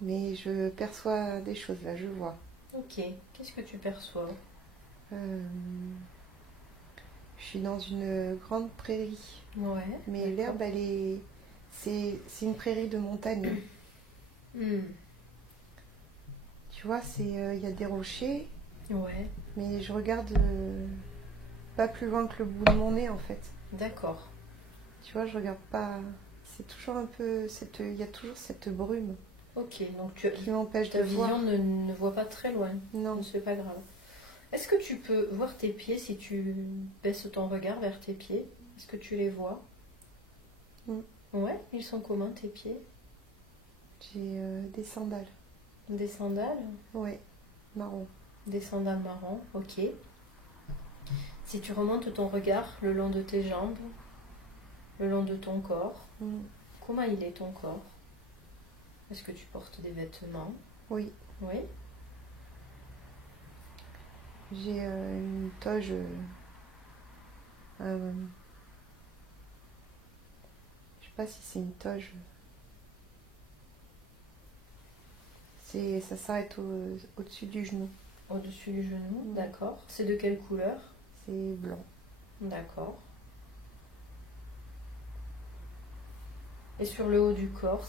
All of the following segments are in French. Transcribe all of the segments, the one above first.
Mais je perçois des choses là, je vois. Ok, qu'est-ce que tu perçois? Euh, je suis dans une grande prairie, Ouais, mais d'accord. l'herbe, elle est... C'est une prairie de montagne. Hmm, Tu vois, il y a des rochers, ouais, mais je regarde pas plus loin que le bout de mon nez en fait. d'accord. Tu vois, je regarde pas. C'est toujours un peu il y a toujours cette brume Ok, donc qui m'empêche ta de vision voir. ne voit pas très loin. Non, C'est pas grave. Est-ce que tu peux voir tes pieds si tu baisses ton regard vers tes pieds? Est-ce que tu les vois? Mm. Ouais, ils sont comment tes pieds? j'ai des sandales. Des sandales? Ouais, marron. Des sandales marron, ok. Si tu remontes ton regard le long de tes jambes, le long de ton corps, Mm. comment il est ton corps? Est-ce que tu portes des vêtements? Oui, Oui. j'ai une toge. Euh, je sais pas si c'est une toge. Ça s'arrête au-dessus du genou. Au-dessus du genou, Mm. d'accord. C'est de quelle couleur? C'est blanc. D'accord. Et sur le haut du corps,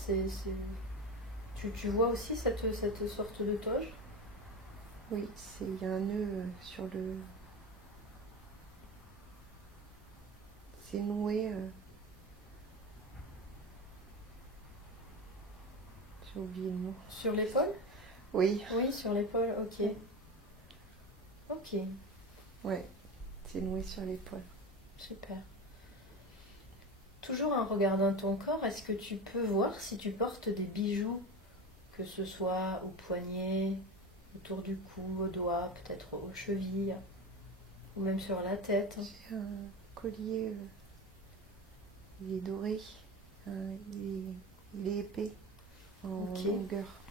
tu vois aussi cette sorte de toge? Oui, il y a un nœud sur le. C'est noué. J'ai oublié le mot. Sur l'épaule? Oui, Oui, sur l'épaule, ok. Ok, ouais, c'est noué sur l'épaule. super. Toujours en regardant ton corps, est-ce que tu peux voir si tu portes des bijoux, que ce soit au poignet, autour du cou, au doigt, peut-être aux chevilles, ou même sur la tête? J'ai un collier, il est doré, il est épais en Ok, longueur.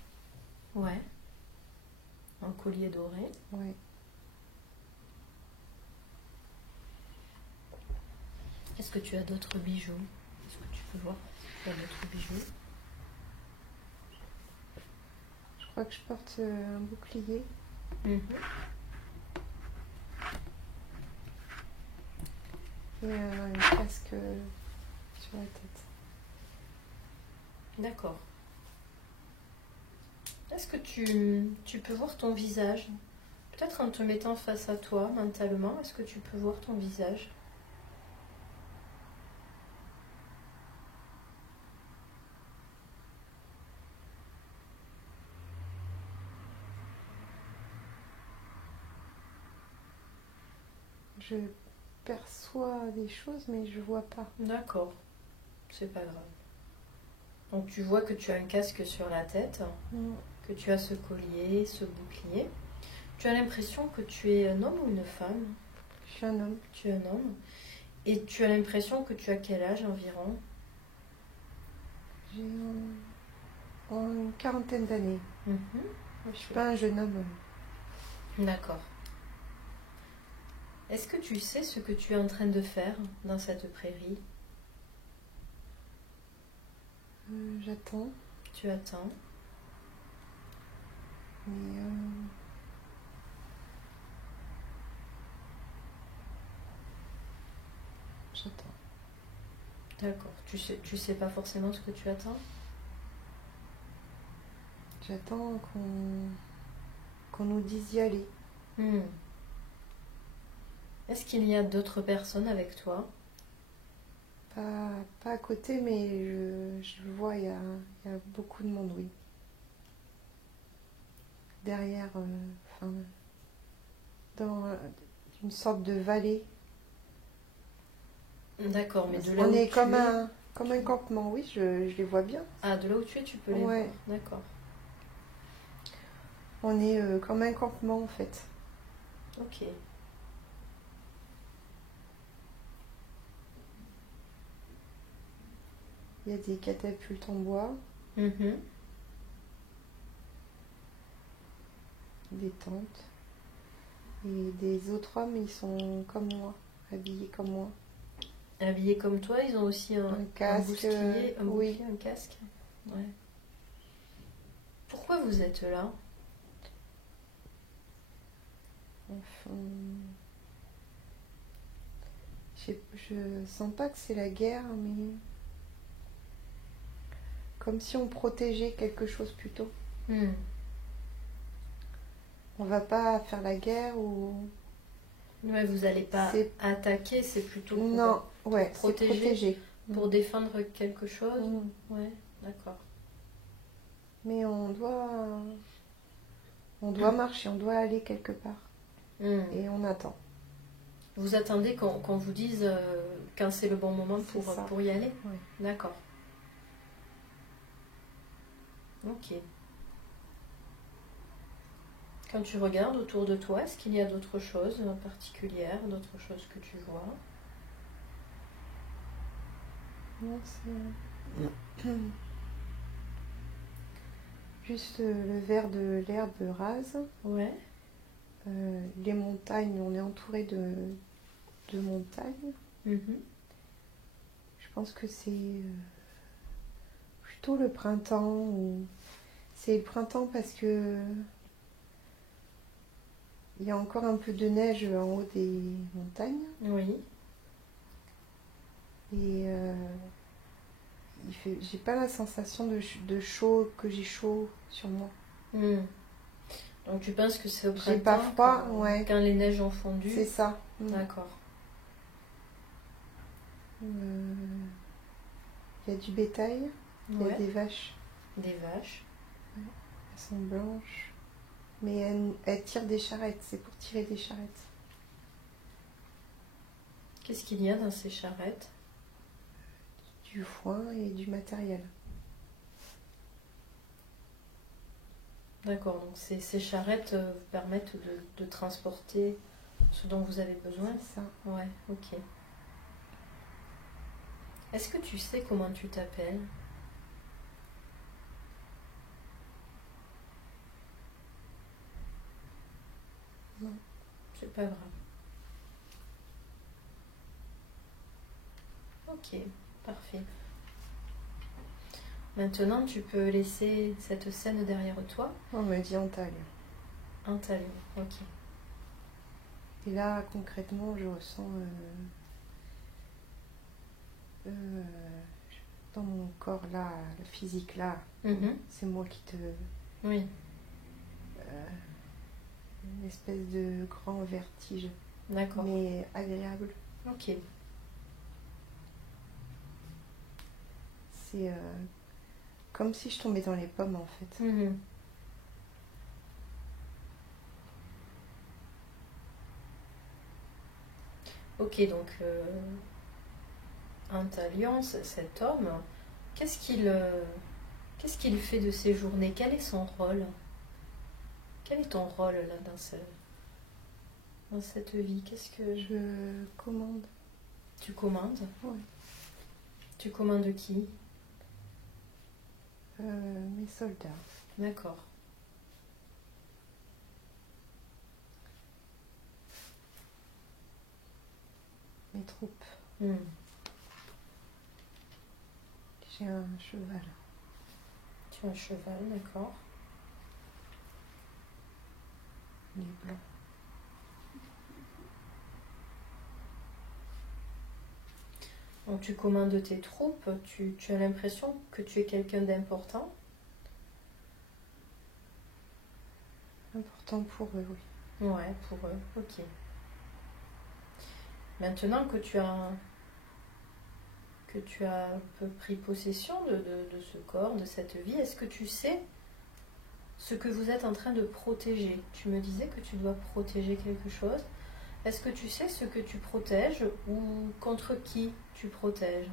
ouais, un collier doré. Ouais. Est-ce que tu as d'autres bijoux? Est-ce que tu peux voir si tu as d'autres bijoux? Je crois que je porte un bouclier Mhm. et un casque sur la tête. D'accord. Est-ce que tu peux voir ton visage? Peut-être en te mettant face à toi mentalement, est-ce que tu peux voir ton visage? Je perçois des choses, mais je vois pas. D'accord, c'est pas grave. Donc tu vois que tu as un casque sur la tête, Mm. que tu as ce collier, ce bouclier. Tu as l'impression que tu es un homme ou une femme? Je suis un homme. Tu es un homme. Et tu as l'impression que tu as quel âge environ? J'ai une quarantaine d'années. Mhm. Je suis pas un jeune homme. D'accord. Est-ce que tu sais ce que tu es en train de faire dans cette prairie? J'attends. Tu attends. Mais j'attends. D'accord. Tu sais pas forcément ce que tu attends? J'attends qu'on nous dise d'y aller. Hmm. Est-ce qu'il y a d'autres personnes avec toi? Pas à côté, mais je le vois, il y a beaucoup de monde, oui. Derrière, enfin, dans une sorte de vallée. D'accord, mais de là On où est tu es... comme un campement, oui, je les vois bien. Ah, de là où tu es, tu peux les Ouais. voir. D'accord. On est comme un campement, en fait. Ok. Il y a des catapultes en bois. Mhm. détente. Et des autres hommes, ils sont comme moi, habillés comme moi. Habillés comme toi, ils ont aussi Un casque, bousquet, oui. bouclier, un casque. Ouais. Pourquoi vous êtes là? Enfin, je sens pas que c'est la guerre, mais comme si on protégeait quelque chose plutôt. On va pas faire la guerre ou... Ouais, vous n'allez pas attaquer, c'est plutôt non, ouais, pour protéger, c'est protéger. pour défendre quelque chose. Ouais, d'accord. Mais on doit marcher, on doit aller quelque part. Et on attend. Vous attendez qu'on vous dise quand c'est le bon moment pour y aller? Oui. D'accord. Ok. Quand tu regardes autour de toi, est-ce qu'il y a d'autres choses particulières, d'autres choses que tu vois? Non, c'est juste le vert de l'herbe rase. Ouais. Les montagnes, on est entouré de montagnes. Je pense que c'est plutôt le printemps. C'est le printemps parce que il y a encore un peu de neige en haut des montagnes. Oui. Et j'ai pas la sensation de chaud, que j'ai chaud sur moi. Donc tu penses que c'est au printemps? J'ai pas froid, quand les neiges ont fondu? C'est ça. D'accord. Il y a du bétail, il y a des vaches. Des vaches. Ouais. Elles sont blanches. Mais elles tirent des charrettes, c'est pour tirer des charrettes. Qu'est-ce qu'il y a dans ces charrettes? Du foin et du matériel. D'accord, donc ces charrettes vous permettent de transporter ce dont vous avez besoin? C'est ça. Ouais, ok. Est-ce que tu sais comment tu t'appelles? Non. C'est pas grave. Ok, parfait. Maintenant, tu peux laisser cette scène derrière toi. On me dit Antalya. Antalya, ok. Et là, concrètement, je ressens dans mon corps là, le physique là, c'est moi qui te... Oui. Une espèce de grand vertige. D'accord. Mais agréable. Ok. C'est comme si je tombais dans les pommes en fait. Ok, donc Antalion, cet homme, qu'est-ce qu'il fait de ses journées? Quel est son rôle? Quel est ton rôle là dans cette vie? Qu'est-ce que je commande? Tu commandes? Oui. Tu commandes qui? Mes soldats. D'accord. Mes troupes. J'ai un cheval. Tu as un cheval, d'accord. Il est blanc. Donc tu commandes tes troupes, tu as l'impression que tu es quelqu'un d'important? Important pour eux, oui. Ouais, pour eux, ok. Maintenant que tu as un peu pris possession de ce corps, de cette vie, est-ce que tu sais ce que vous êtes en train de protéger? Tu me disais que tu dois protéger quelque chose. Est-ce que tu sais ce que tu protèges ou contre qui tu protèges?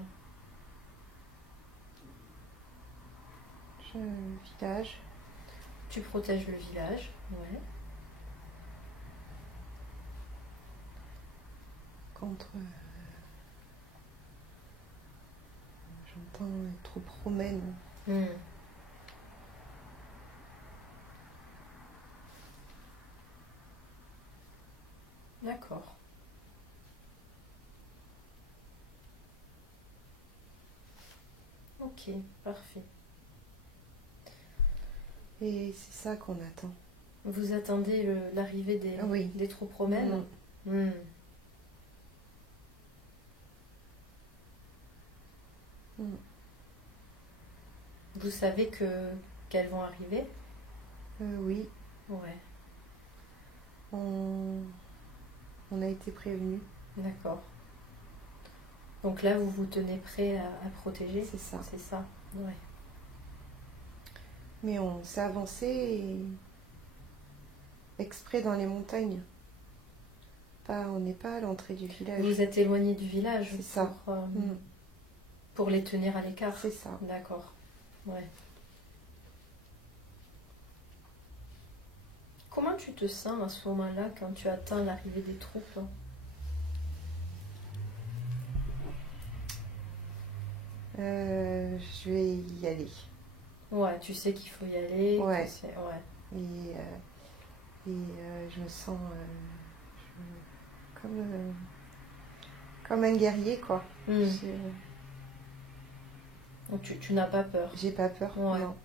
Le village. Tu protèges le village, ouais. Contre... j'entends les troupes romaines. D'accord. Ok, parfait. Et c'est ça qu'on attend. Vous attendez l'arrivée Oui. des troupes romaines? Hmm. Mm. Vous savez qu'elles vont arriver? Oui, Ouais, on a été prévenus. d'accord. Donc là, vous vous tenez prêt à protéger? C'est ça. C'est ça, ouais. Mais on s'est avancé exprès dans les montagnes. On n'est pas à l'entrée du village. Vous êtes éloigné du village C'est ça. pour les tenir à l'écart? C'est ça. D'accord, ouais. Comment tu te sens à ce moment-là quand tu attends l'arrivée des troupes? Je vais y aller. Ouais, tu sais qu'il faut y aller. Ouais. Ouais. Et je me sens comme un guerrier, quoi. Donc tu n'as pas peur? J'ai pas peur, ouais. Non.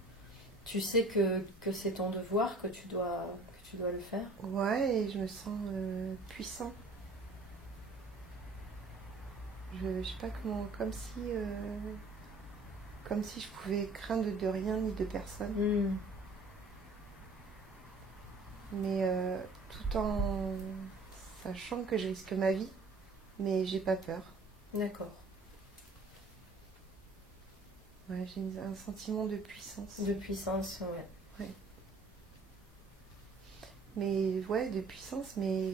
Tu sais que c'est ton devoir, que tu dois le faire? Ouais, et je me sens puissant. Je sais pas comment, comme si je pouvais craindre de rien ni de personne. Mais tout en sachant que je risque ma vie, mais j'ai pas peur. D'accord. Ouais, j'ai un sentiment de puissance. De puissance, ouais. Mais ouais, de puissance, mais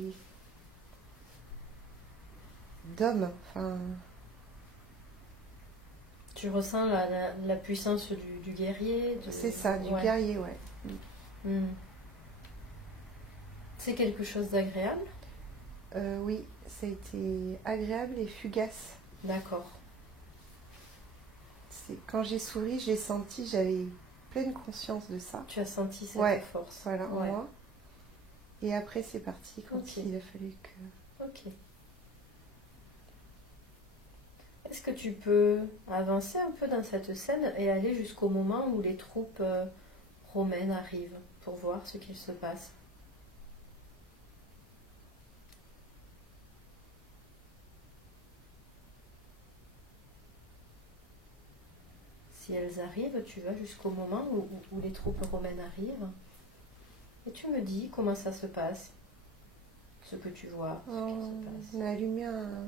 d'homme. Enfin, tu ressens la puissance du guerrier? C'est ça, du guerrier, ouais. C'est quelque chose d'agréable? Oui, ça a été agréable et fugace. D'accord. Quand j'ai souri, j'ai senti, j'avais pleine conscience de ça. Tu as senti cette force? Voilà, en moi. Et après, c'est parti quand il a fallu que... Ok. Est-ce que tu peux avancer un peu dans cette scène et aller jusqu'au moment où les troupes romaines arrivent pour voir ce qu'il se passe? Si elles arrivent, tu vas jusqu'au moment où les troupes romaines arrivent. Et tu me dis comment ça se passe, ce que tu vois, ce qui se passe. On a allumé un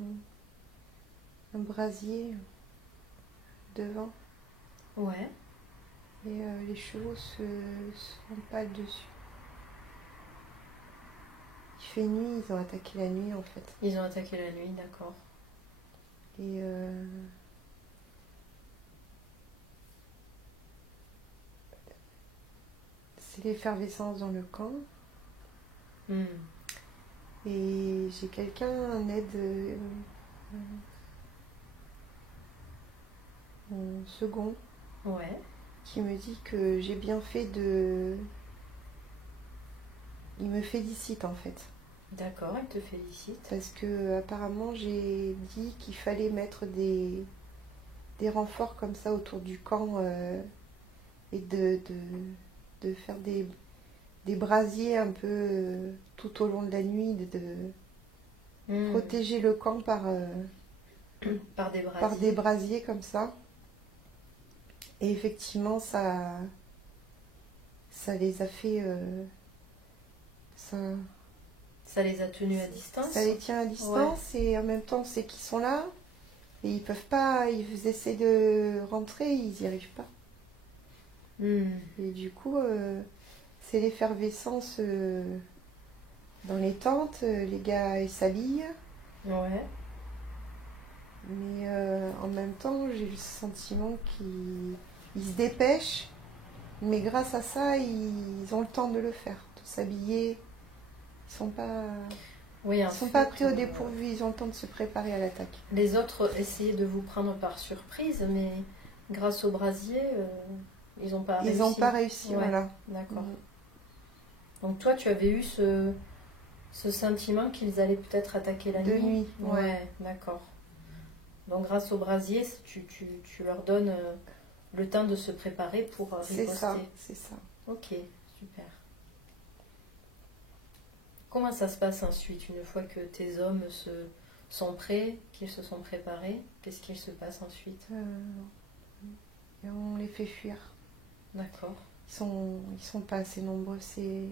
brasier devant. Ouais. Et les chevaux se empalent dessus. Il fait nuit, ils ont attaqué la nuit en fait. Ils ont attaqué la nuit, d'accord. Et c'est l'effervescence dans le camp. Et j'ai quelqu'un, un aide, mon second, qui me dit que j'ai bien fait de... Il me félicite en fait. D'accord, il te félicite. Parce que apparemment j'ai dit qu'il fallait mettre des renforts comme ça autour du camp et de faire des brasiers un peu tout au long de la nuit, de protéger le camp par des brasiers comme ça. Et effectivement, ça les a fait... Ça les a tenus à distance? Ça les tient à distance et en même temps, on sait qu'ils sont là. Et ils peuvent pas, ils essaient de rentrer, ils n'y arrivent pas. Et du coup, c'est l'effervescence dans les tentes, les gars ils s'habillent. Ouais. Mais en même temps, j'ai le sentiment qu'ils se dépêchent. Mais grâce à ça, ils ont le temps de le faire, de s'habiller. Ils sont pas pris au dépourvu, ils ont le temps de se préparer à l'attaque. Les autres essayaient de vous prendre par surprise, mais grâce au brasier, ils n'ont pas réussi. Ils n'ont pas réussi, voilà. D'accord. Donc toi, tu avais eu ce sentiment qu'ils allaient peut-être attaquer la De nuit. nuit, Ouais, d'accord. Donc grâce au brasier, tu leur donnes le temps de se préparer pour riposter. C'est ça. Ok, super. Comment ça se passe ensuite, une fois que tes hommes sont prêts, qu'ils se sont préparés? Qu'est-ce qu'il se passe ensuite? Et on les fait fuir. D'accord. Ils sont pas assez nombreux. C'est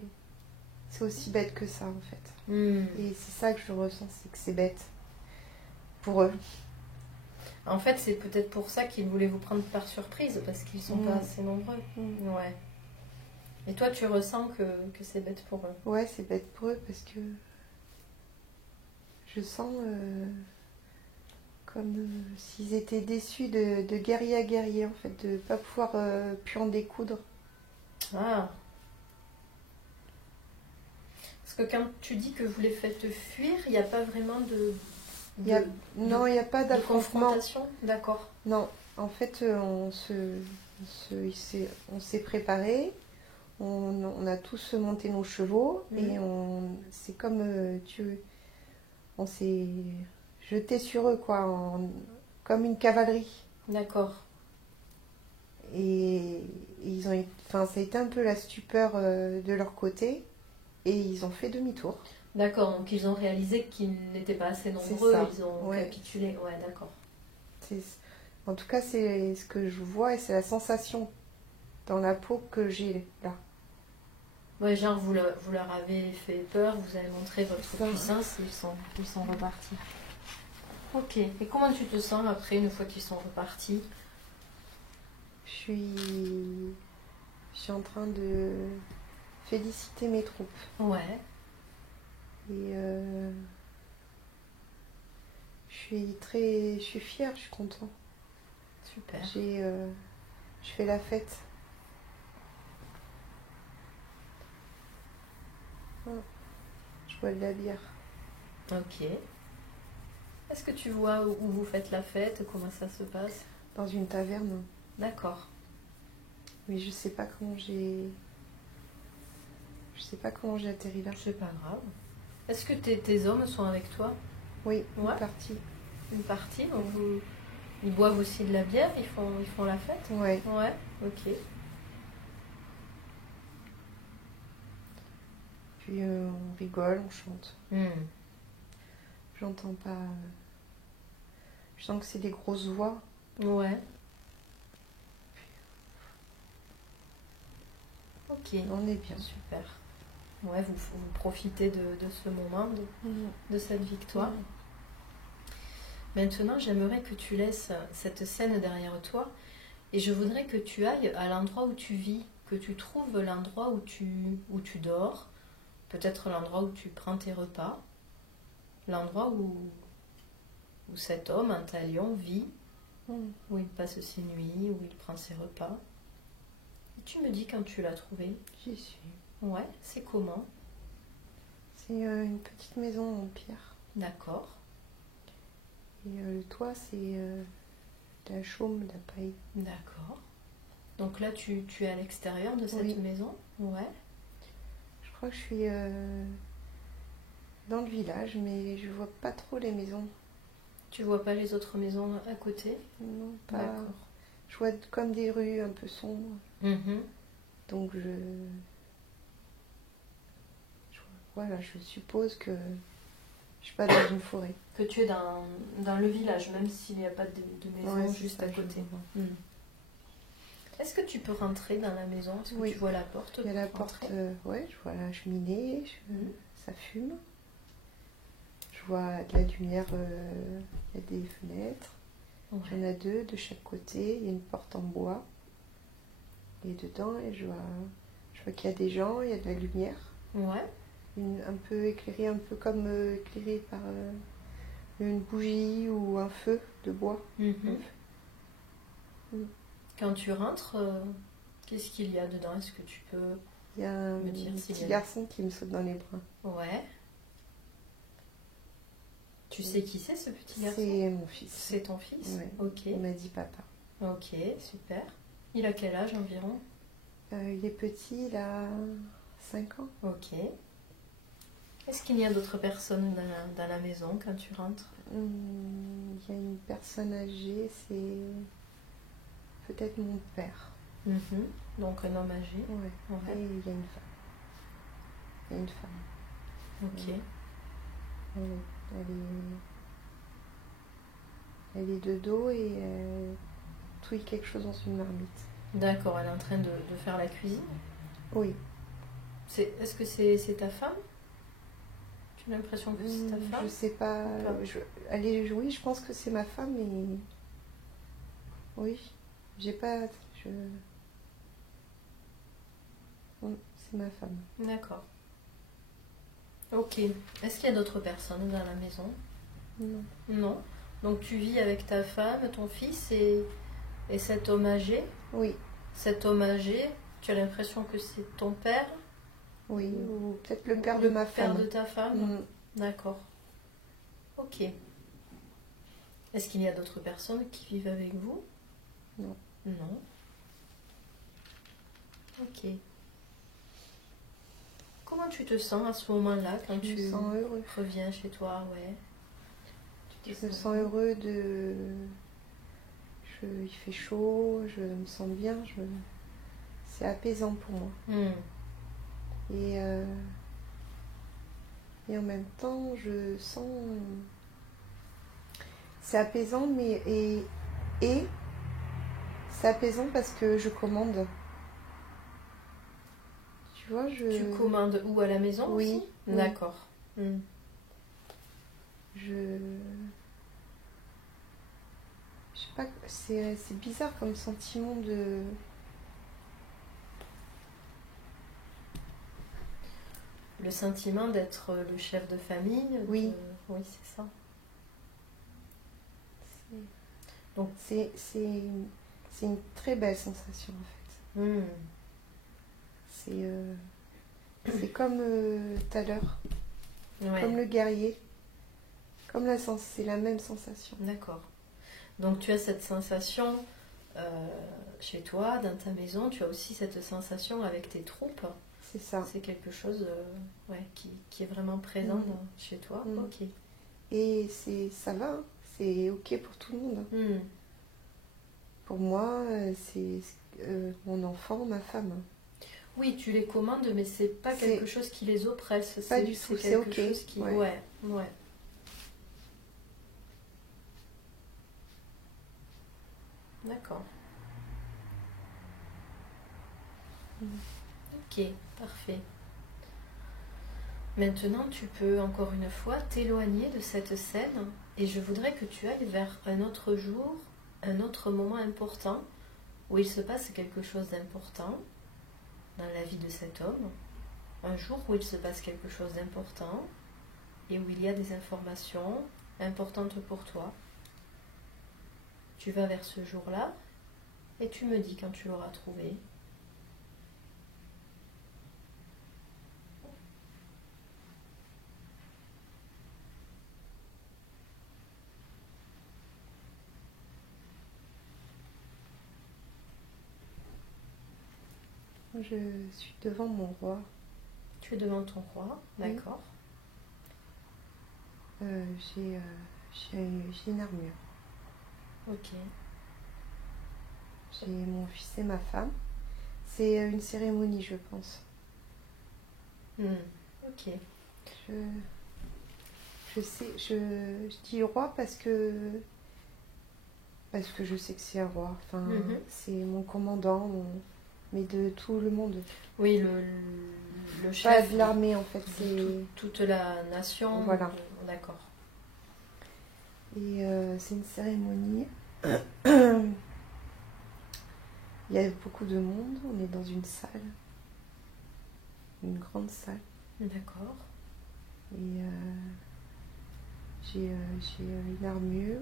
aussi bête que ça, en fait. Hmm. Et c'est ça que je ressens, c'est que c'est bête. Pour eux. En fait, c'est peut-être pour ça qu'ils voulaient vous prendre par surprise, parce qu'ils sont pas assez nombreux. Ouais. Et toi, tu ressens que c'est bête pour eux? Ouais, c'est bête pour eux, parce que je sens comme s'ils étaient déçus de guerrier à guerrier, en fait, de ne pas pouvoir plus en découdre. Ah. Parce que quand tu dis que vous les faites fuir, il n'y a pas vraiment Non, il n'y a pas de d'affrontement. confrontation? D'accord. Non, en fait, on s'est préparé, on a tous monté nos chevaux, et c'est comme on s'est jeté sur eux, quoi, comme une cavalerie. D'accord. Et ça a été un peu la stupeur de leur côté, et ils ont fait demi-tour. D'accord, donc ils ont réalisé qu'ils n'étaient pas assez nombreux, ils ont capitulé. Ouais, d'accord. En tout cas, c'est ce que je vois, et c'est la sensation dans la peau que j'ai là. Ouais, genre vous leur avez fait peur, vous avez montré votre puissance, et ils sont repartis. Ok, et comment tu te sens après, une fois qu'ils sont repartis? Je suis en train de féliciter mes troupes. Ouais. Et je suis fière, je suis contente. Super. Je fais la fête. Je bois de la bière. Ok. Est-ce que tu vois où vous faites la fête? Comment ça se passe? Dans une taverne. D'accord. Mais je sais pas comment j'ai atterri là. C'est pas grave. Est-ce que tes hommes sont avec toi? Oui, une partie. Une partie, donc ils boivent aussi de la bière, ils font la fête? Ouais. Ouais, ok. Puis on rigole, on chante. J'entends pas. Je sens que c'est des grosses voix. Ouais. Ok. On est bien. Super. Ouais, vous profitez de ce moment, de cette victoire. Maintenant, j'aimerais que tu laisses cette scène derrière toi et je voudrais que tu ailles à l'endroit où tu vis, que tu trouves l'endroit où tu dors, peut-être l'endroit où tu prends tes repas, l'endroit où cet homme, un talion, vit, où il passe ses nuits, où il prend ses repas. Et tu me dis quand tu l'as trouvé. J'y suis. Ouais, c'est comment? C'est une petite maison en pierre. D'accord. Et le toit, c'est de la chaume, de la paille. D'accord. Donc là, tu es à l'extérieur de cette maison? Ouais. Je crois que je suis dans le village, mais je vois pas trop les maisons. Tu vois pas les autres maisons à côté? Non, pas. D'accord. Je vois comme des rues un peu sombres. Donc voilà, je suppose que je suis pas dans une forêt. Que tu es dans le village, même s'il n'y a pas de maison juste à côté. Est-ce que tu peux rentrer dans la maison? Est-ce que tu vois la porte? Il y a la porte, je vois la cheminée, ça fume. Je vois de la lumière, il y a des fenêtres. Il y en a 2 de chaque côté, il y a une porte en bois. Et dedans, je vois qu'il y a des gens, il y a de la lumière. Ouais. Un peu éclairée, un peu comme éclairée par une bougie ou un feu de bois. Quand tu rentres, qu'est-ce qu'il y a dedans? Est-ce que tu peux Il y a un petit garçon qui me saute dans les bras. Ouais. Tu sais qui c'est, ce petit garçon? C'est mon fils. C'est ton fils? Ouais. Ok. Il m'a dit papa. Ok, super. Il a quel âge environ? Il est petit, il a 5 ans. Ok. Est-ce qu'il y a d'autres personnes dans la maison quand tu rentres? Il y a une personne âgée, c'est peut-être mon père. Mhm. Donc un homme âgé. Ouais. Ouais. Et il y a une femme. Il y a une femme. Ok. Elle est de dos et elle touille quelque chose dans une marmite. D'accord, elle est en train de faire la cuisine. Oui. Est-ce que c'est ta femme? Tu as l'impression que c'est ta femme? Je sais pas. Oui, je pense que c'est ma femme, mais oui, j'ai pas. C'est ma femme. D'accord. Ok. Est-ce qu'il y a d'autres personnes dans la maison? Non. Non. Donc tu vis avec ta femme, ton fils et cet homme âgé? Oui. Cet homme âgé, tu as l'impression que c'est ton père? Oui, ou peut-être le père de ma femme. Le père de ta femme? D'accord. Ok. Est-ce qu'il y a d'autres personnes qui vivent avec vous? Non. Non. Ok. Comment tu te sens à ce moment-là quand Je tu me sens heureux. reviens chez toi? Ouais. Je me sens heureux de... Il fait chaud, je me sens bien, c'est apaisant pour moi. Et en même temps, je sens... C'est apaisant, mais... Et c'est apaisant parce que je commande. Tu vois, Tu commandes où, à la maison? Oui. Aussi? D'accord. Je sais pas, c'est bizarre comme sentiment de... Le sentiment d'être le chef de famille? Oui. Oui, c'est ça. Donc c'est une très belle sensation en fait. C'est comme tout à l'heure, comme le guerrier, c'est la même sensation. D'accord. Donc tu as cette sensation chez toi, dans ta maison, tu as aussi cette sensation avec tes troupes. C'est ça. C'est quelque chose qui est vraiment présent chez toi. Ok. Et ça va, c'est ok pour tout le monde. Pour moi, c'est mon enfant, ma femme. Oui, tu les commandes, mais c'est pas quelque chose qui les oppresse. Pas du tout, c'est ok. Chose qui... Ouais. D'accord. Ok, parfait. Maintenant, tu peux encore une fois t'éloigner de cette scène et je voudrais que tu ailles vers un autre jour, un autre moment important où il se passe quelque chose d'important dans la vie de cet homme. Un jour où il se passe quelque chose d'important et où il y a des informations importantes pour toi. Tu vas vers ce jour-là et tu me dis quand tu l'auras trouvé. Je suis devant mon roi. Tu es devant ton roi, d'accord. J'ai une armure. Ok. J'ai mon fils et ma femme. C'est une cérémonie, je pense. Ok. Je dis roi parce que je sais que c'est un roi. Enfin, c'est mon commandant, mais de tout le monde. Oui, le chef. Pas de l'armée en fait, c'est toute la nation. Voilà. D'accord. Et c'est une cérémonie. Il y a beaucoup de monde. On est dans une salle, une grande salle. D'accord. Et j'ai une armure,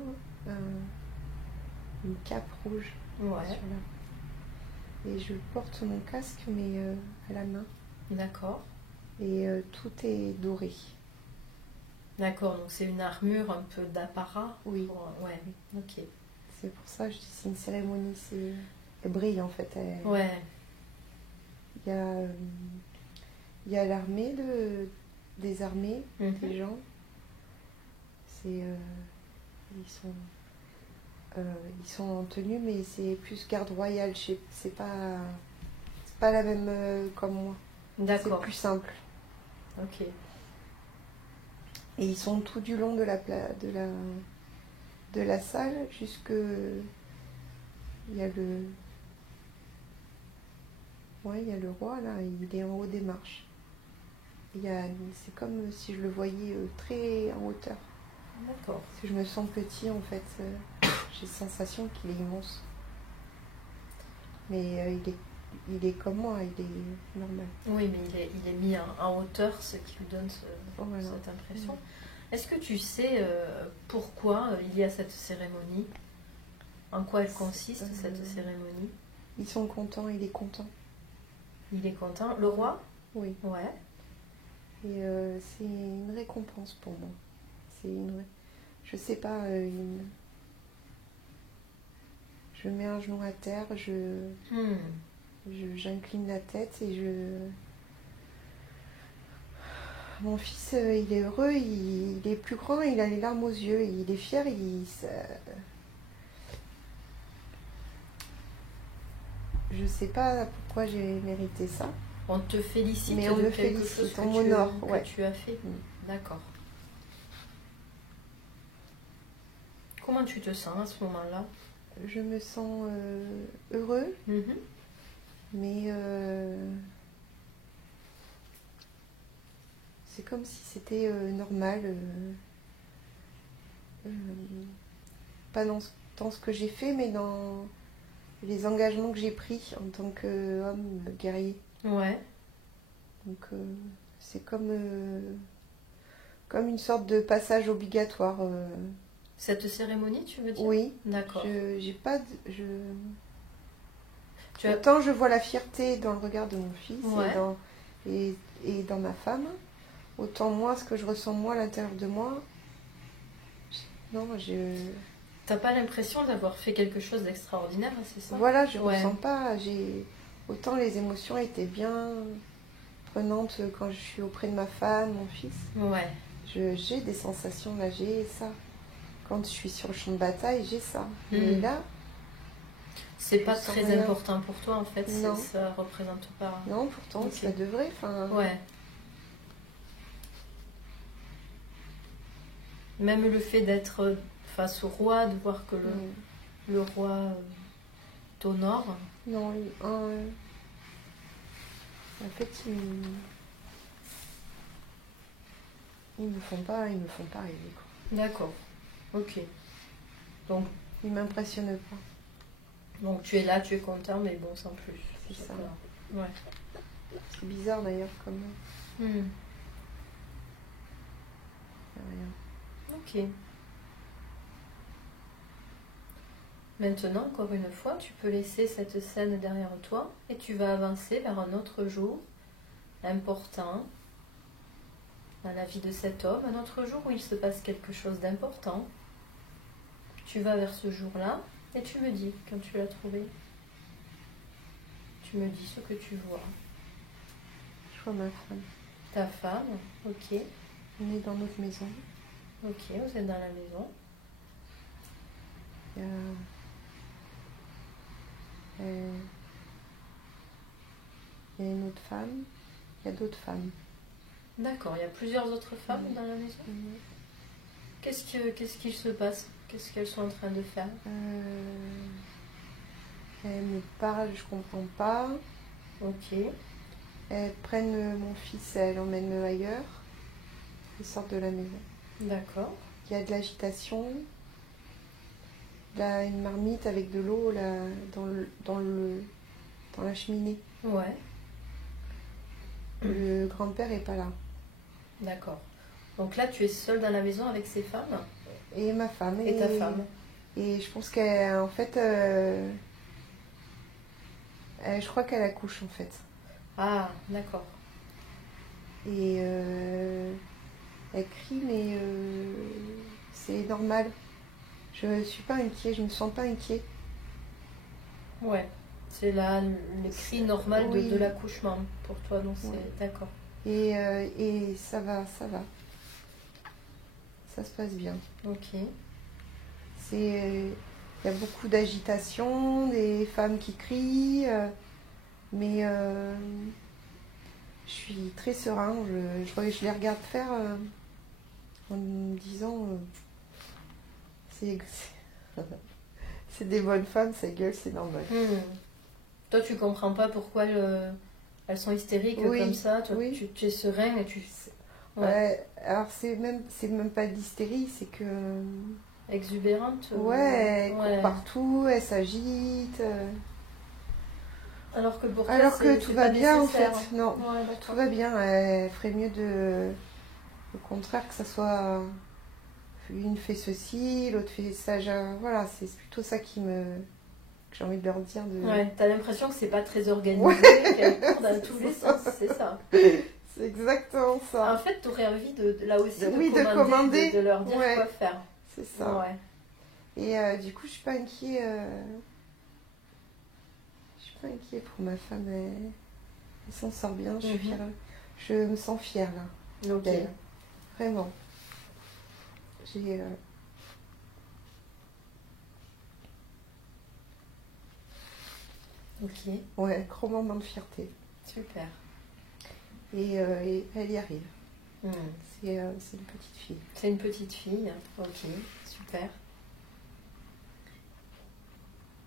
une cape rouge. Ouais. Et je porte mon casque, mais à la main. D'accord. Et tout est doré. D'accord, donc c'est une armure un peu d'apparat. Oui. Ouais, ok. C'est pour ça que je dis c'est une cérémonie, elle brille en fait. Ouais. Il y a l'armée des armées, des gens. C'est, ils sont en tenue, mais c'est plus garde royale. C'est pas la même comme moi. D'accord. C'est plus simple. Ok. Et ils sont tout du long de la salle jusque... Il y a le... Ouais, il y a le roi, là, il est en haut des marches. C'est comme si je le voyais très en hauteur. D'accord. Si je me sens petit, en fait, j'ai la sensation qu'il est immense. Mais il est comme moi, il est normal. Oui, mais il est mis en hauteur, ce qui lui donne Voilà. cette impression. Est-ce que tu sais pourquoi il y a cette cérémonie? En quoi elle consiste, cette cérémonie? Ils sont contents, il est content. Il est content. Le roi? Oui. Ouais. Et c'est une récompense pour moi. Je sais pas, je mets un genou à terre, j'incline la tête et Mon fils, il est heureux, il est plus grand, il a les larmes aux yeux, il est fier, Je sais pas pourquoi j'ai mérité ça. On te félicite mais on de me quelque félicite, chose on m'honore, que tu as fait. D'accord. Comment tu te sens à ce moment-là? Je me sens heureux, mais c'est comme si c'était normal. Pas dans ce que j'ai fait, mais dans les engagements que j'ai pris en tant qu'homme guerrier. Ouais. Donc c'est comme une sorte de passage obligatoire. Cette cérémonie, tu veux dire? Oui. D'accord. J'ai pas Autant je vois la fierté dans le regard de mon fils et dans ma femme, autant moi, ce que je ressens moi à l'intérieur de moi, non, T'as pas l'impression d'avoir fait quelque chose d'extraordinaire, c'est ça? Voilà, je ressens pas. Autant les émotions étaient bien prenantes quand je suis auprès de ma femme, mon fils. Ouais. J'ai des sensations là, j'ai ça. Quand je suis sur le champ de bataille, j'ai ça. Mais là, c'est pas très important pour toi en fait. Non. Ça représente pas. Non, pourtant ça devrait. Ouais. Même le fait d'être face au roi, de voir que le roi t'honore. Non, en fait, ils me font pas rêver, quoi. D'accord. Ok. Donc, ils m'impressionnent pas. Donc tu es là, tu es content, mais bon, sans plus. C'est ça. Ouais. C'est bizarre d'ailleurs comme. Rien. Ok. Maintenant, encore une fois, tu peux laisser cette scène derrière toi et tu vas avancer vers un autre jour important dans la vie de cet homme, un autre jour où il se passe quelque chose d'important. Tu vas vers ce jour-là et tu me dis quand tu l'as trouvé. Tu me dis ce que tu vois. Je vois ma femme. Ta femme, ok. On est dans notre maison. Ok, vous êtes dans la maison. Il y a une autre femme. Il y a d'autres femmes. D'accord, il y a plusieurs autres femmes dans la maison. Qu'est-ce qu'il se passe? Qu'est-ce qu'elles sont en train de faire? Elles me parlent, je comprends pas. Ok. Elles prennent mon fils, elles l'emmènent ailleurs. Ils sortent de la maison. D'accord. Il y a de l'agitation. Là, une marmite avec de l'eau là, dans la cheminée. Ouais. Le grand-père est pas là. D'accord. Donc là, tu es seule dans la maison avec ces femmes? Et ma femme. Et ta femme. Et je pense qu'en fait, je crois qu'elle accouche en fait. Ah, d'accord. Et elle crie, mais c'est normal. Je suis pas inquiet, je me sens pas inquiet. Ouais, c'est là le cri normal de l'accouchement pour toi, donc c'est d'accord. Et ça va, ça va. Ça se passe bien. Ok. Il y a beaucoup d'agitation, des femmes qui crient, mais je suis très serein. Je les regarde faire en me disant c'est c'est des bonnes femmes, ça gueule, c'est normal. Toi, tu comprends pas pourquoi elles sont hystériques comme ça. Toi, tu es serein et tu... Ouais. Alors, c'est même pas de l'hystérie, c'est que... Exubérante. Ouais, elle court partout, elle s'agite. Alors que pour toi, alors que tout va bien, nécessaire. En fait. Non, tout va bien. Elle ferait mieux au contraire, que ça soit... Une fait ceci, l'autre fait ça. Voilà, c'est plutôt ça que j'ai envie de leur dire. Ouais, t'as l'impression que c'est pas très organisé, qu'elle court dans tous les sens, c'est ça. C'est exactement ça. En fait, t'aurais envie là aussi de commander. De leur dire quoi faire. C'est ça. Ouais. Et du coup, je suis pas inquiet. Je suis pas inquiet pour ma femme. Elle s'en sort bien. Je suis fière. Je me sens fière là. Ok. Vraiment. J'ai... Ok. Ouais, grand moment de fierté. Super. Et elle y arrive. C'est une petite fille. C'est une petite fille. Ok, super.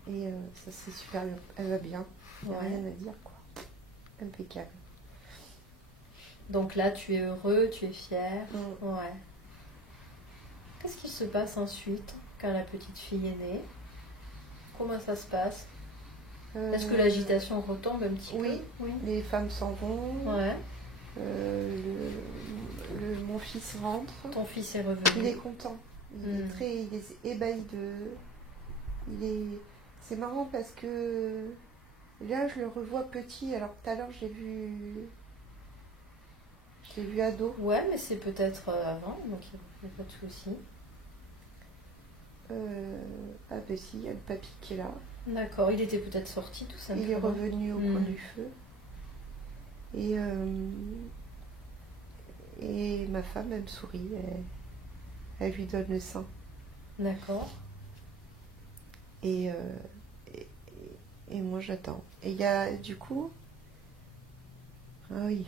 Et ça c'est super bien. Elle va bien. Il n'y a rien à dire quoi. Impeccable. Donc là, tu es heureux, tu es fier. Ouais. Qu'est-ce qui se passe ensuite quand la petite fille est née? Comment ça se passe? Est-ce que l'agitation retombe un petit peu? Oui, les femmes s'en vont. Ouais. Mon fils rentre. Ton fils est revenu. Il est content. Il est ébahi C'est marrant parce que là, je le revois petit. Alors tout à l'heure, je l'ai vu ado. Ouais, mais c'est peut-être avant, donc il n'y a pas de souci. Ah ben si, il y a le papy qui est là. D'accord, il était peut-être sorti tout simplement. Il est revenu au coin du feu. Et ma femme, elle me sourit. Elle lui donne le sein. D'accord. Et moi, j'attends. Et il y a du coup... Ah oui.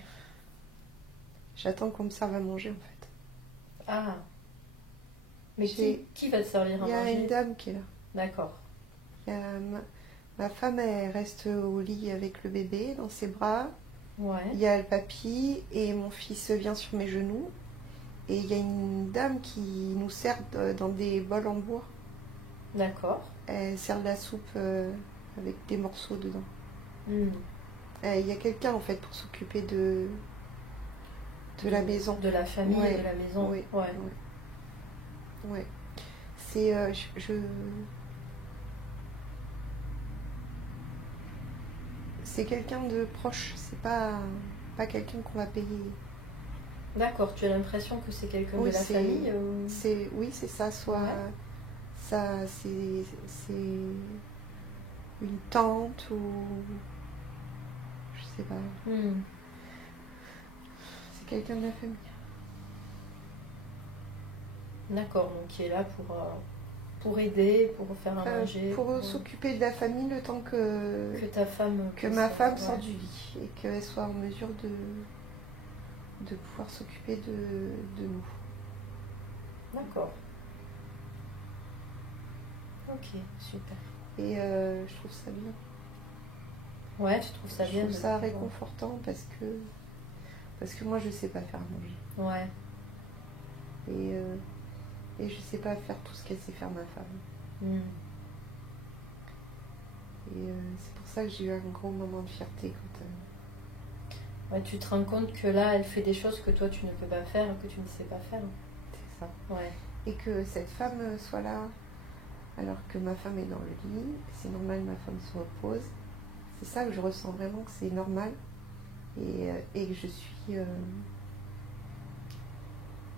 J'attends qu'on me serve à manger en fait. Ah. Mais qui va te servir à manger? Il y a une dame qui est là. D'accord. Ma femme, elle reste au lit avec le bébé dans ses bras. Ouais. Il y a le papy et mon fils vient sur mes genoux. Et il y a une dame qui nous sert dans des bols en bois. D'accord. Elle sert de la soupe avec des morceaux dedans. Il y a quelqu'un en fait pour s'occuper de la maison. De la famille et de la maison. Oui. Ouais. C'est... C'est quelqu'un de proche, c'est pas quelqu'un qu'on va payer. D'accord, tu as l'impression que c'est quelqu'un de la famille Oui, c'est ça, ça, c'est une tante ou... Je sais pas. C'est quelqu'un de la famille. D'accord, donc qui est là pour aider, pour faire à manger. Pour s'occuper de la famille le temps que ma femme sort du lit et qu'elle soit en mesure de pouvoir s'occuper de nous. D'accord. Ok, super. Et je trouve ça bien. Ouais, tu trouves ça bien? Je trouve ça réconfortant parce que moi je sais pas faire à manger. Ouais. Et je sais pas faire tout ce qu'elle sait faire ma femme. Et c'est pour ça que j'ai eu un gros moment de fierté quand... Ouais, tu te rends compte que là, elle fait des choses que toi tu ne peux pas faire, que tu ne sais pas faire. C'est ça. Ouais. Et que cette femme soit là alors que ma femme est dans le lit, c'est normal, ma femme se repose. C'est ça que je ressens vraiment, que c'est normal. Et que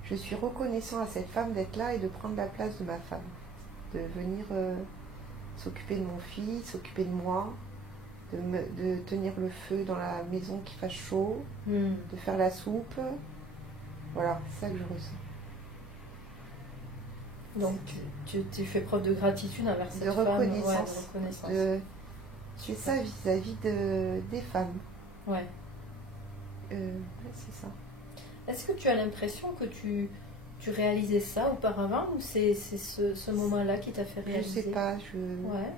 je suis reconnaissant à cette femme d'être là et de prendre la place de ma femme. De venir s'occuper de mon fils, s'occuper de moi. de tenir le feu dans la maison qui fasse chaud, de faire la soupe. Voilà, c'est ça que je ressens. Donc tu fais preuve de gratitude envers cette De femme. reconnaissance. Ouais, de reconnaissance. C'est ça vis-à-vis des femmes. Ouais. C'est ça. Est-ce que tu as l'impression que tu réalisais ça auparavant ou c'est ce moment-là qui t'a fait réaliser? Je sais pas, Ouais.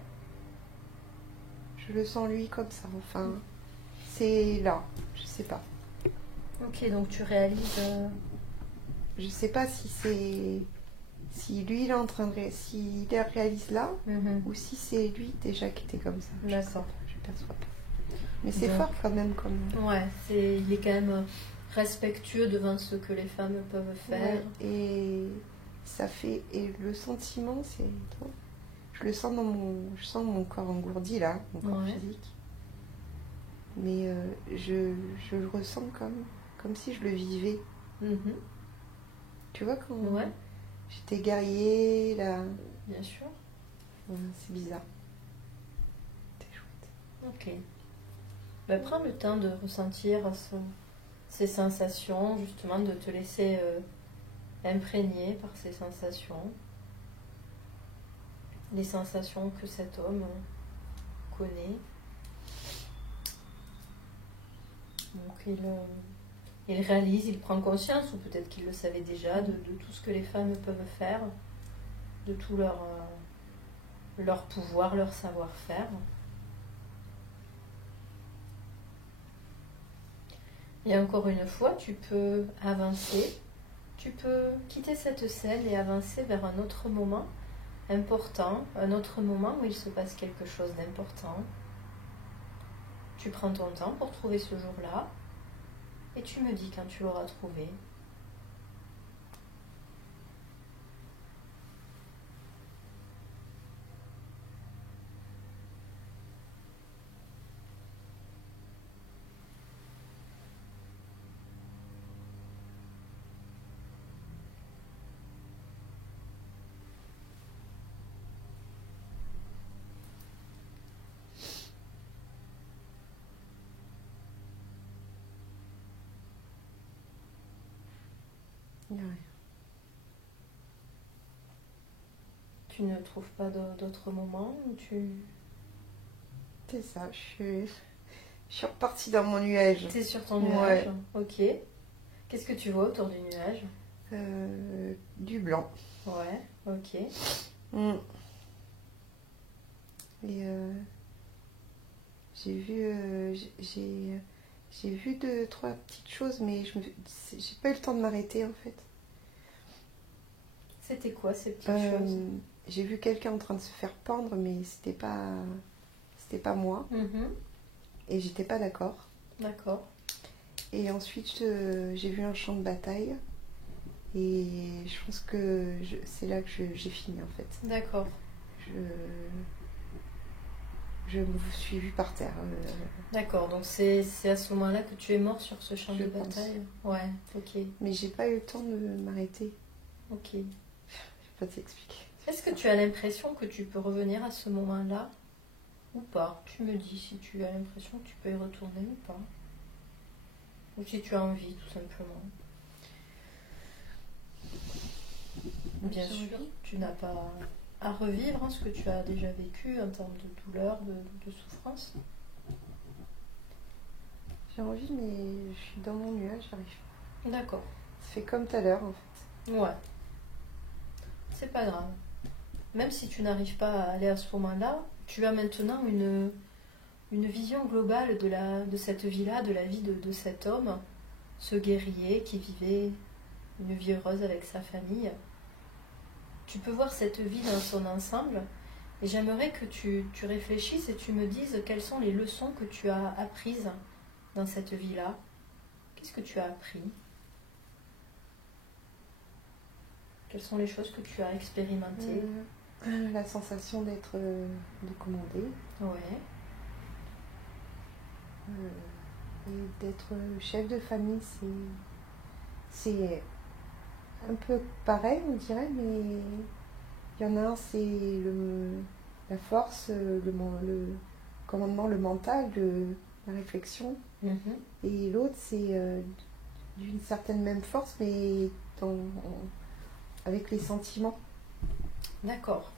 Je le sens lui comme ça. Enfin, c'est là, je sais pas. Ok, donc tu réalises. Je sais pas si lui il est en train de s'il le réalise là ou si c'est lui déjà qui était comme ça. D'accord. Je perçois pas. Mais c'est Donc, fort quand même comme. Ouais, il est quand même respectueux devant ce que les femmes peuvent faire. Ouais, et ça fait le sentiment c'est drôle. Je le sens je sens mon corps engourdi là, mon corps physique. Mais je le ressens comme si je le vivais. Tu vois quand j'étais guerrier là. Bien sûr. C'est bizarre. C'est chouette. Ok. Ben, prends le temps de ressentir ces sensations, justement de te laisser imprégner par ces sensations. Les sensations que cet homme connaît. Donc il réalise, il prend conscience, ou peut-être qu'il le savait déjà, de tout ce que les femmes peuvent faire, de tout leur pouvoir, leur savoir-faire. Et encore une fois, tu peux avancer, tu peux quitter cette scène et avancer vers un autre moment important, un autre moment où il se passe quelque chose d'important. Tu prends ton temps pour trouver ce jour-là et tu me dis quand tu l'auras trouvé. Il n'y a rien. Tu ne trouves pas d'autres moments où tu... C'est ça, je suis repartie dans mon nuage. T'es sur ton nuage, ok. Qu'est-ce que tu vois autour du nuage? Du blanc. Ouais, ok. Et j'ai vu deux, trois petites choses, mais j'ai pas eu le temps de m'arrêter en fait. C'était quoi ces petites choses? J'ai vu quelqu'un en train de se faire pendre, mais c'était pas moi. Et j'étais pas d'accord. D'accord. Et ensuite, j'ai vu un champ de bataille. Et je pense que c'est là que j'ai fini en fait. D'accord. Je me suis vue par terre. D'accord, donc c'est à ce moment-là que tu es mort sur ce champ de bataille? Ouais, ok. Mais j'ai pas eu le temps de m'arrêter. Ok. Je vais pas t'expliquer. Est-ce que tu as l'impression que tu peux revenir à ce moment-là ou pas? Tu me dis si tu as l'impression que tu peux y retourner ou pas. Ou si tu as envie, tout simplement. Bien sûr, tu n'as pas à revivre ce que tu as déjà vécu en termes de douleur, de souffrance. J'ai envie, mais je suis dans mon nuage, j'arrive pas. D'accord. Ça fait comme tout à l'heure, en fait. Ouais. C'est pas grave. Même si tu n'arrives pas à aller à ce moment-là, tu as maintenant une vision globale de cette vie-là, de la vie de cet homme, ce guerrier qui vivait une vie heureuse avec sa famille. Tu peux voir cette vie dans son ensemble et j'aimerais que tu réfléchisses et tu me dises quelles sont les leçons que tu as apprises dans cette vie-là. Qu'est-ce que tu as appris? Quelles sont les choses que tu as expérimentées? La sensation d'être de commander. Ouais. Et d'être chef de famille, c'est un peu pareil, on dirait, mais il y en a un, c'est la force, commandement, le mental, la réflexion. Mhm. Et l'autre, c'est d'une certaine même force, mais avec les sentiments. D'accord.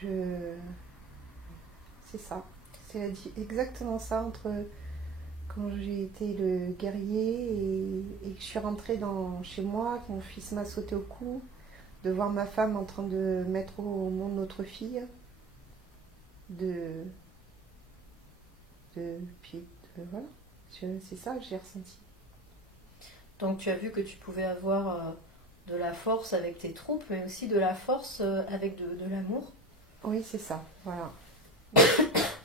C'est ça. C'est exactement ça entre quand j'ai été le guerrier et que je suis rentrée chez moi, que mon fils m'a sauté au cou, de voir ma femme en train de mettre au monde notre fille, voilà. C'est ça que j'ai ressenti. Donc tu as vu que tu pouvais avoir de la force avec tes troupes, mais aussi de la force avec de l'amour. Oui, c'est ça, voilà.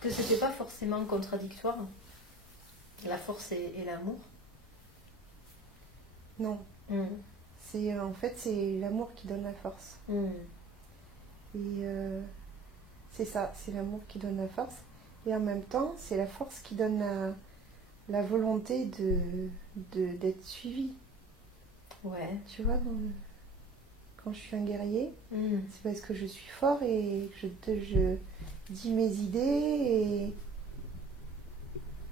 Que c'était pas forcément contradictoire, la force et l'amour. Non. Mm. En fait, c'est l'amour qui donne la force. Mm. Et c'est ça, c'est l'amour qui donne la force. Et en même temps, c'est la force qui donne la volonté d'être suivie. Ouais. Tu vois, quand je suis un guerrier, Mm. c'est parce que je suis fort et que je dis mes idées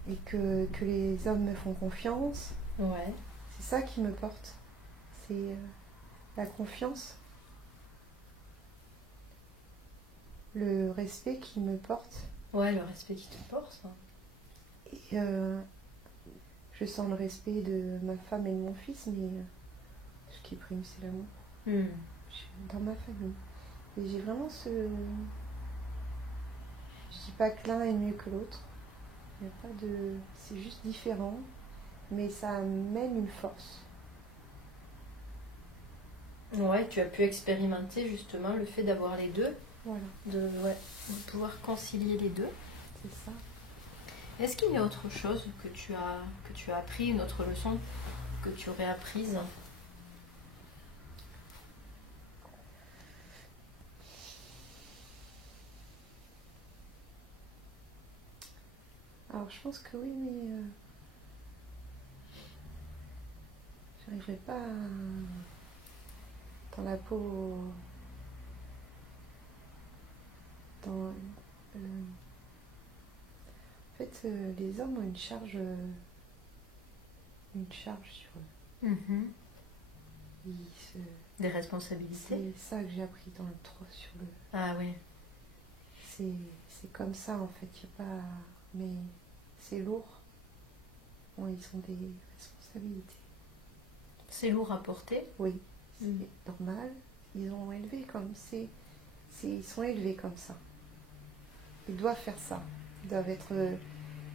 et que les hommes me font confiance. Ouais. C'est ça qui me porte. C'est la confiance, le respect qui me porte. Ouais, le respect qui te porte. Et je sens le respect de ma femme et de mon fils, mais ce qui prime, c'est l'amour. Mm. Dans ma famille. Et j'ai vraiment ce... Je dis pas que l'un est mieux que l'autre. Il n'y a pas de... C'est juste différent, mais ça amène une force. Ouais, tu as pu expérimenter justement le fait d'avoir les deux, Voilà, de pouvoir concilier les deux. c'est ça. Est-ce qu'il y a autre chose que tu as appris, une autre leçon que tu aurais apprise? Alors je pense que oui, mais j'arriverai pas dans la peau... En fait, les hommes ont une charge sur eux. Mhm. Ils Des responsabilités. C'est ça que j'ai appris dans le sur le... Ah oui. C'est comme ça en fait, il y a pas... Mais c'est lourd. Bon, ils ont des responsabilités. C'est lourd à porter. Oui, c'est normal. Ils ont élevé comme ils sont élevés comme ça. Ils doivent faire ça. Ils doivent être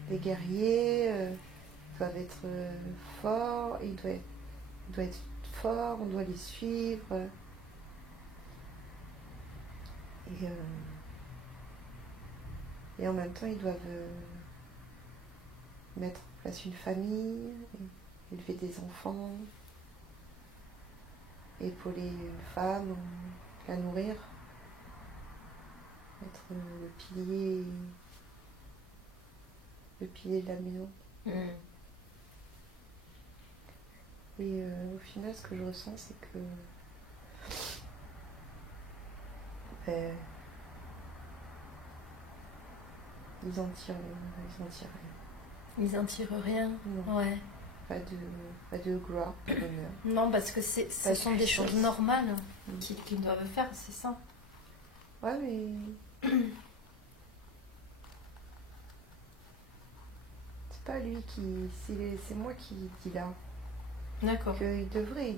des guerriers, ils doivent être forts, ils doivent être forts, on doit les suivre. Et en même temps, ils doivent mettre en place une famille, élever des enfants, épauler une femme, la nourrir, être le pilier de la maison. Mm. Et au final, ce que je ressens, c'est que ils en tirent rien. Ils en tirent rien. Non. Ouais. Pas de gloire, pas d'honneur. Non, parce que ce Pas sont de des puissance. choses normales qu'ils doivent faire, c'est ça. Ouais, mais c'est pas lui qui... C'est moi qui dis là. D'accord. Qu'il devrait...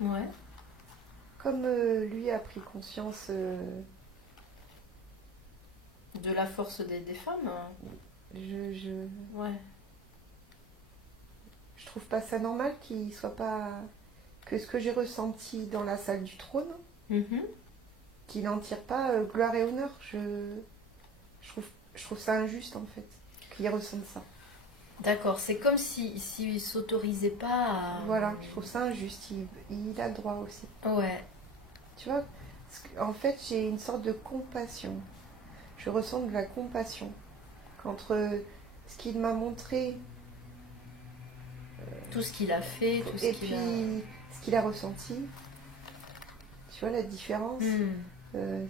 Ouais. Comme lui a pris conscience... De la force des femmes. Ouais. Ouais. Je trouve pas ça normal qu'il soit pas... Que ce que j'ai ressenti dans la salle du trône, qu'il n'en tire pas gloire et honneur. Je trouve ça injuste en fait, qu'il ressente ça. D'accord, c'est comme s'il s'autorisait pas à... Voilà, je trouve ça injuste, il a le droit aussi. Ouais. Tu vois, en fait j'ai une sorte de compassion. Je ressens de la compassion contre ce qu'il m'a montré. Tout ce qu'il a fait, tout ce et qu'il puis a... ce qu'il a ressenti. Tu vois la différence.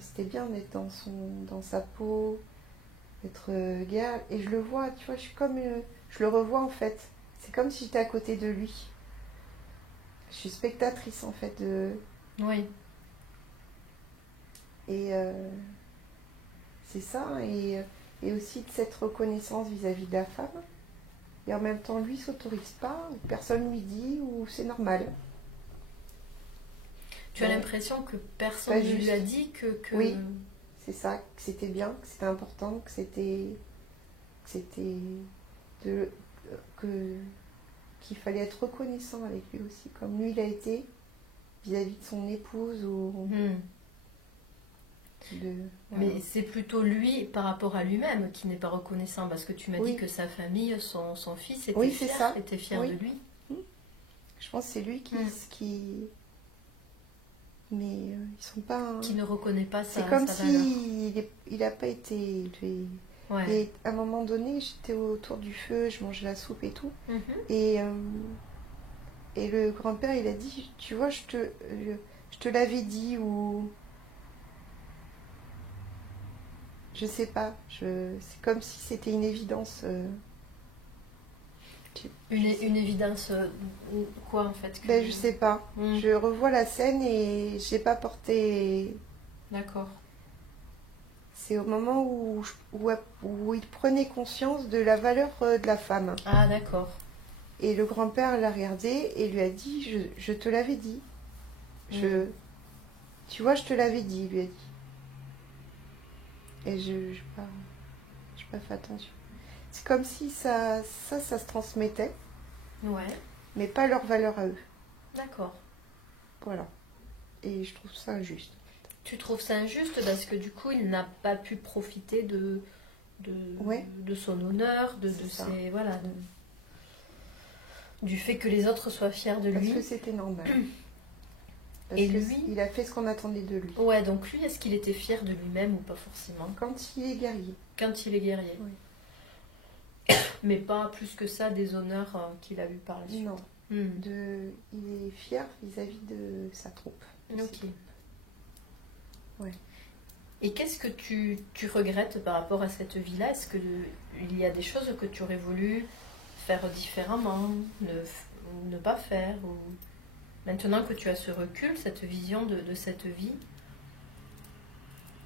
C'était bien d'être dans sa peau, être guerre. Et je le vois, tu vois, je suis comme... je le revois en fait. C'est comme si j'étais à côté de lui. Je suis spectatrice en fait. Oui. Et c'est ça. Et aussi de cette reconnaissance vis-à-vis de la femme. Et en même temps, lui s'autorise pas, ou personne lui dit, ou c'est normal. Tu as l'impression que personne pas ne lui juste. a dit que... Oui, c'est ça, que c'était bien, que c'était important, que c'était de, que, qu'il fallait être reconnaissant avec lui aussi, comme lui il a été vis-à-vis de son épouse ou Mais voilà. c'est plutôt lui par rapport à lui-même qui n'est pas reconnaissant parce que tu m'as dit Oui. que sa famille, son fils était Oui, c'est fier, ça. était fier Oui. de lui. Je pense que c'est lui qui mais ils sont pas. Qui ne reconnaît pas C'est sa comme valeur. si il a pas été élevé. Ouais. Et à un moment donné, j'étais autour du feu, je mangeais la soupe et tout. Mhm. Et le grand-père, il a dit, tu vois, je te l'avais dit, ou je sais pas, c'est comme si c'était une évidence. Une évidence, quoi en fait que... Ben, je sais pas. Je revois la scène et j'ai pas porté. D'accord. C'est au moment où il prenait conscience de la valeur de la femme. Ah d'accord. Et le grand-père l'a regardé et lui a dit, je te l'avais dit. Tu vois, je te l'avais dit, il lui a dit. Et je n'ai pas fait attention. C'est comme si ça se transmettait, Ouais. mais pas leur valeur à eux. D'accord. Voilà. Et je trouve ça injuste. Tu trouves ça injuste parce que du coup, il n'a pas pu profiter de son honneur, de ça. ses... Voilà, du fait que les autres soient fiers de lui. Parce que c'était normal. Parce Et que lui, il a fait ce qu'on attendait de lui. Ouais, donc lui, est-ce qu'il était fier de lui-même ou pas forcément? Quand il est guerrier. Quand il est guerrier. Oui. Mais pas plus que ça des honneurs qu'il a eu par la suite. Non. Il est fier vis-à-vis de sa troupe. Ok. Ouais. Et qu'est-ce que tu regrettes par rapport à cette vie-là? Est-ce qu'il y a des choses que tu aurais voulu faire différemment, ne pas faire ou... Maintenant que tu as ce recul, cette vision de cette vie,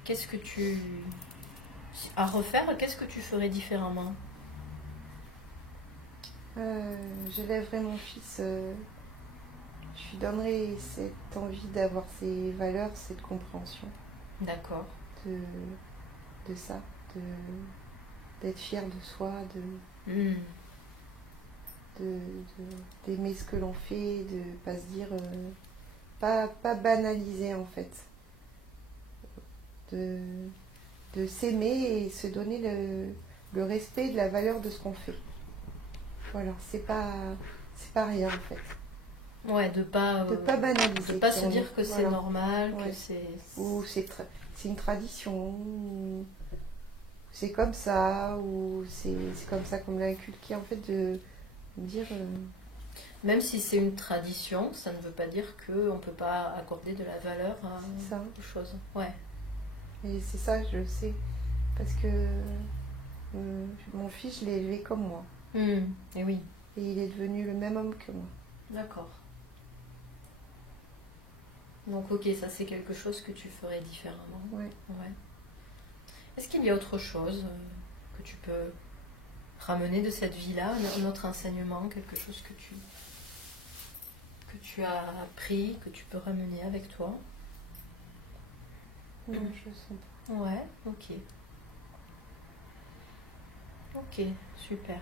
qu'est-ce que tu... À refaire, qu'est-ce que tu ferais différemment? J'élèverai mon fils, je lui donnerai cette envie d'avoir ses valeurs, cette compréhension. D'accord. De ça, d'être fier de soi, d'aimer ce que l'on fait, de pas se dire, pas banaliser en fait, de s'aimer et se donner le respect de la valeur de ce qu'on fait. Voilà, c'est pas rien en fait. Ouais, de pas banaliser. De pas se dire que c'est normal, ouais. Que c'est... Ou c'est une tradition, ou c'est comme ça, ou c'est comme ça qu'on me l'a inculqué, en fait, de dire... Même si c'est une tradition, ça ne veut pas dire qu'on ne peut pas accorder de la valeur à des choses. Ouais. Et c'est ça, je le sais. Parce que mon fils, je l'ai élevé comme moi. Et oui. Et il est devenu le même homme que moi. D'accord. Donc ok, ça c'est quelque chose que tu ferais différemment. Ouais. Est-ce qu'il y a autre chose que tu peux ramener de cette vie-là, un autre enseignement, quelque chose que tu as appris, que tu peux ramener avec toi? Non, je sens pas. Ouais, ok. Ok, super.